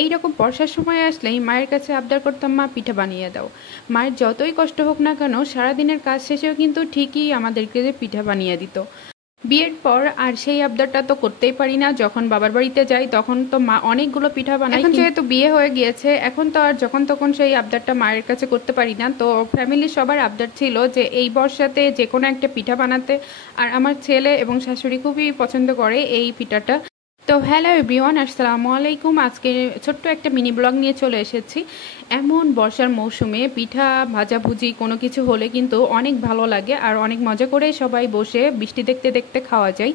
এইরকম বর্ষার সময় আসলেই মায়ের কাছে আবদার করতাম, মা পিঠা বানিয়ে দাও। মায়ের যতই কষ্ট হোক না কেন সারাদিনের কাজ শেষেও কিন্তু ঠিকই আমাদেরকে যে পিঠা বানিয়ে দিত। বিয়ের পর আর সেই আবদারটা তো করতেই পারি না। যখন বাবার বাড়িতে যাই তখন তো মা অনেকগুলো পিঠা বানায়। এখন যেহেতু বিয়ে হয়ে গিয়েছে এখন তো আর যখন তখন সেই আবদারটা মায়ের কাছে করতে পারি না। তো ফ্যামিলির সবার আবদার ছিল যে এই বর্ষাতে যে কোনো একটা পিঠা বানাতে। আর আমার ছেলে এবং শাশুড়ি খুবই পছন্দ করে এই পিঠাটা। তো হ্যালো এভরিওয়ান, আসসালামু আলাইকুম। আজকে ছোট্ট একটা মিনি ব্লগ নিয়ে চলে এসেছি। এমন বর্ষার মৌসুমে পিঠা ভাজাভুজি কোনো কিছু হলে কিন্তু অনেক ভালো লাগে আর অনেক মজা করে সবাই বসে বৃষ্টি দেখতে দেখতে খাওয়া যায়।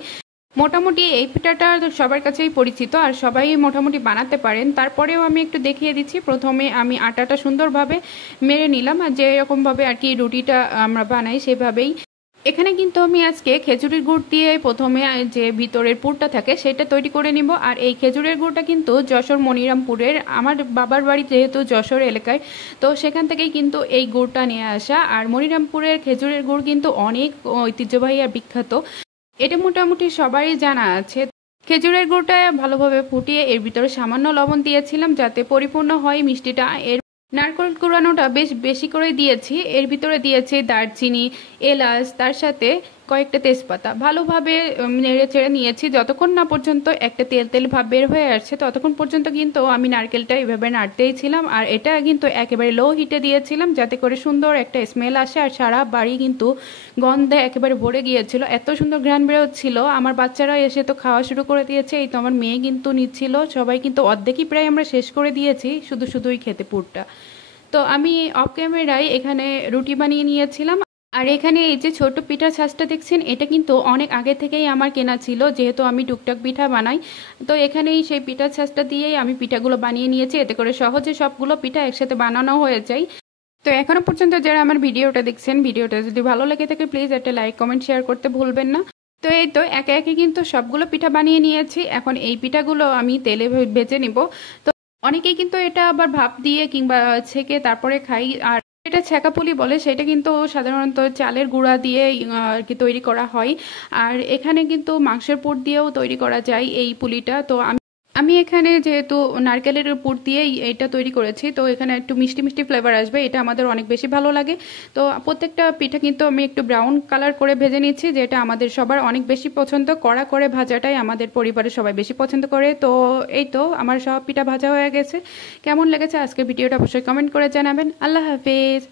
মোটামুটি এই পিঠাটা সবার কাছেই পরিচিত আর সবাই মোটামুটি বানাতে পারেন। তারপরেও আমি একটু দেখিয়ে দিচ্ছি। প্রথমে আমি আটাটা সুন্দরভাবে মেরে নিলাম, আর যেরকমভাবে আর কি রুটিটা আমরা বানাই সেভাবেই। এখানে কিন্তু আমি আজকে খেজুরের গুড় দিয়ে প্রথমে যে ভিতরের পুরটা থাকে সেটা তৈরি করে নিব। আর এই খেজুরের গুড়টা কিন্তু যশোর মনিরামপুরের, আমার বাবার বাড়ি যেহেতু যশোর এলাকায়, তো সেখান থেকেই কিন্তু এই গুড়টা নিয়ে আসা। আর মনিরামপুরের খেজুরের গুড় কিন্তু অনেক ঐতিহ্যবাহী আর বিখ্যাত, এটা মোটামুটি সবারই জানা আছে। খেজুরের গুড়টা ভালোভাবে ফুটিয়ে এর ভিতরে সামান্য লবণ দিয়েছিলাম যাতে পরিপূর্ণ হয় মিষ্টিটা। নারকেল কুড়ানোটা বেশ বেশি করে দিয়েছি, এর ভিতরে দিয়েছি দারচিনি, এলাচ, তার সাথে কয়েকটা তেজপাতা। ভালোভাবে নেড়ে চেড়ে নিয়েছি যতক্ষণ না পর্যন্ত একটা তেল তেল ভাব বের হয়ে আসছে, ততক্ষণ পর্যন্ত কিন্তু আমি নারকেলটা এইভাবে নাড়তেই ছিলাম। আর এটা কিন্তু একেবারে লো হিটে দিয়েছিলাম যাতে করে সুন্দর একটা স্মেল আসে। আর সারা বাড়ি কিন্তু গন্ধে একেবারে ভরে গিয়েছিল, এত সুন্দর ঘ্রাণ বেরোচ্ছিল। আমার বাচ্চারা এসে তো খাওয়া শুরু করে দিয়েছে, এই তো আমার মেয়ে কিন্তু নিচ্ছিল। সবাই কিন্তু অর্ধেকই প্রায় আমরা শেষ করে দিয়েছি, শুধুই খেতে পুরটা। তো আমি অফ ক্যামেরায় এখানে রুটি বানিয়ে নিয়েছিলাম। আর এখানে এই যে ছোট পিঠার ছাঁচটা দেখছেন, এটা কিন্তু অনেক আগে থেকেই আমার কেনা ছিল, যেহেতু আমি টুকটাক পিঠা বানাই। তো এখানেই সেই পিঠার ছাঁচটা দিয়েই আমি পিঠাগুলো বানিয়ে নিয়েছি, এতে করে সহজে সবগুলো পিঠা একসাথে বানানো হয়ে যায়। তো এখনো পর্যন্ত যারা আমার ভিডিওটা দেখছেন, ভিডিওটা যদি ভালো লেগে থাকে প্লিজ একটা লাইক কমেন্ট শেয়ার করতে ভুলবেন না। তো এই তো একে একে কিন্তু সবগুলো পিঠা বানিয়ে নিয়েছি। এখন এই পিঠাগুলো আমি তেলে ভেজে নিব। তো অনেকেই কিন্তু এটা আবার ভাপ দিয়ে কিংবা ছেঁকে তারপরে খাই। আর এটা ছেঁকা পুলি বলে, সেটা কিন্তু সাধারণত চালের গুঁড়া দিয়ে আর কি তৈরি করা হয়। আর এখানে কিন্তু মাংসের পুর দিয়েও তৈরি করা যায় এই পুলিটা। তো আমি এখানে যেহেতু নারকেলের পুর দিয়েই এটা তৈরি করেছি, তো এখানে একটু মিষ্টি মিষ্টি ফ্লেভার আসবে, এটা আমাদের অনেক বেশি ভালো লাগে। তো প্রত্যেকটা পিঠা কিন্তু আমি একটু ব্রাউন কালার করে ভেজে নিচ্ছি, যেটা আমাদের সবার অনেক বেশি পছন্দ। কড়া করে ভাজাটাই আমাদের পরিবারের সবাই বেশি পছন্দ করে। তো এই তো আমার সব পিঠা ভাজা হয়ে গেছে। কেমন লেগেছে আজকের ভিডিওটা অবশ্যই কমেন্ট করে জানাবেন। আল্লাহ হাফেজ।